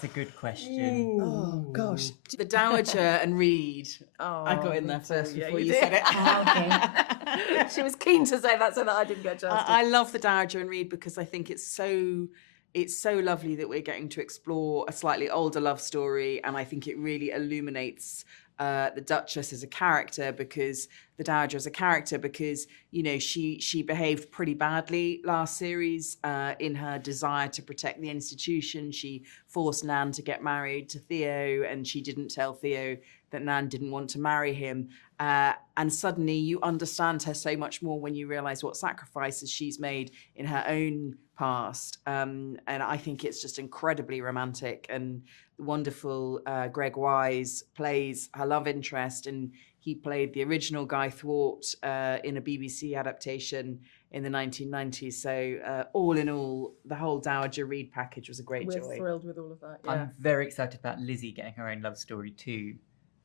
That's a good question. Oh, gosh. The Dowager and Reed. Oh, I got in there first before you did. said it. Okay. She was keen to say that so that I didn't get justice. I love the Dowager and Reed because I think it's so lovely that we're getting to explore a slightly older love story, and I think it really illuminates the Duchess as a character, because the Dowager as a character, because, you know, she behaved pretty badly last series in her desire to protect the institution. She forced Nan to get married to Theo, and she didn't tell Theo that Nan didn't want to marry him. And suddenly you understand her so much more when you realise what sacrifices she's made in her own past. And I think it's just incredibly romantic, and wonderful. Greg Wise plays her love interest, and he played the original Guy Thwart in a BBC adaptation in the 1990s. So all in all, the whole Dowager Reed package was a great joy. We're thrilled with all of that. Yeah. I'm very excited about Lizzie getting her own love story too.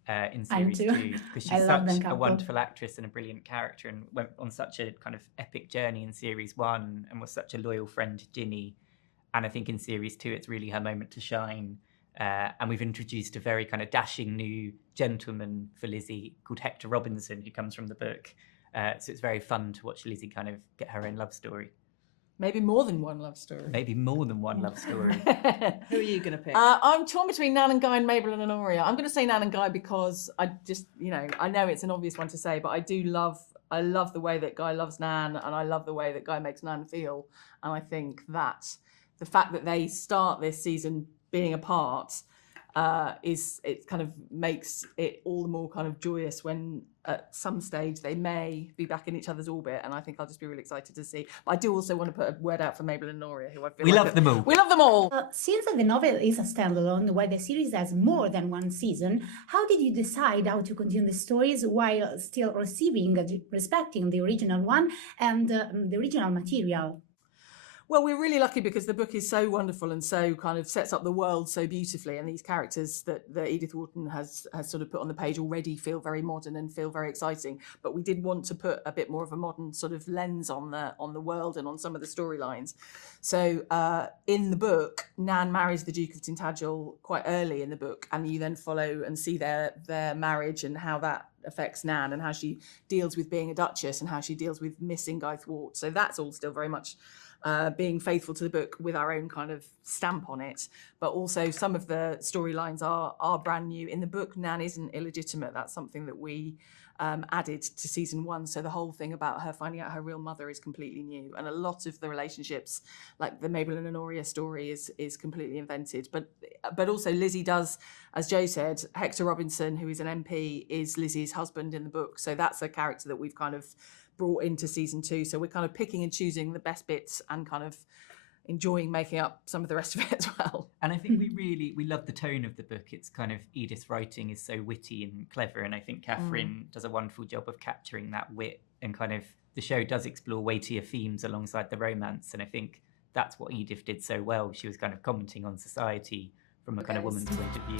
In I'm series too. 2, because I she's love them such a couple. wonderful actress and a brilliant character, and went on such a kind of epic journey in series 1 and was such a loyal friend to Ginny. And I think in series 2 it's really her moment to shine. And we've introduced a very kind of dashing new gentleman for Lizzie called Hector Robinson, who comes from the book. So it's very fun to watch Lizzie kind of get her own love story. Maybe more than one love story. Maybe more than one love story. Who are you going to pick? I'm torn between Nan and Guy and Mabel and Honoria. I'm going to say Nan and Guy because I just, you know, I know it's an obvious one to say, but I love the way that Guy loves Nan, and I love the way that Guy makes Nan feel. And I think that the fact that they start this season being apart it kind of makes it all the more kind of joyous when at some stage they may be back in each other's orbit, and I think I'll just be really excited to see. But I do also want to put a word out for Mabel and Honoria, who I feel We love them all. We love them all. Since the novel is a standalone, while the series has more than one season, how did you decide how to continue the stories while still respecting the original one and the original material? Well, we're really lucky because the book is so wonderful and so kind of sets up the world so beautifully, and these characters that Edith Wharton has sort of put on the page already feel very modern and feel very exciting. But we did want to put a bit more of a modern sort of lens on the world and on some of the storylines. So in the book, Nan marries the Duke of Tintagel quite early in the book, and you then follow and see their marriage and how that affects Nan and how she deals with being a duchess and how she deals with missing Guy Thwart. So that's all still very much being faithful to the book with our own kind of stamp on it. But also some of the storylines are brand new. In the book, Nan isn't illegitimate. That's something that we added to season 1. So the whole thing about her finding out her real mother is completely new. And a lot of the relationships, like the Mabel and Honoria story, is completely invented. But also Lizzie does, as Jo said, Hector Robinson, who is an MP, is Lizzie's husband in the book. So that's a character that we've kind of brought into season 2. So we're kind of picking and choosing the best bits and kind of enjoying making up some of the rest of it as well. And I think we love the tone of the book. It's kind of, Edith's writing is so witty and clever, and I think Katherine does a wonderful job of capturing that wit, and kind of the show does explore weightier themes alongside the romance, and I think that's what Edith did so well. She was kind of commenting on society from a kind of woman's point of view.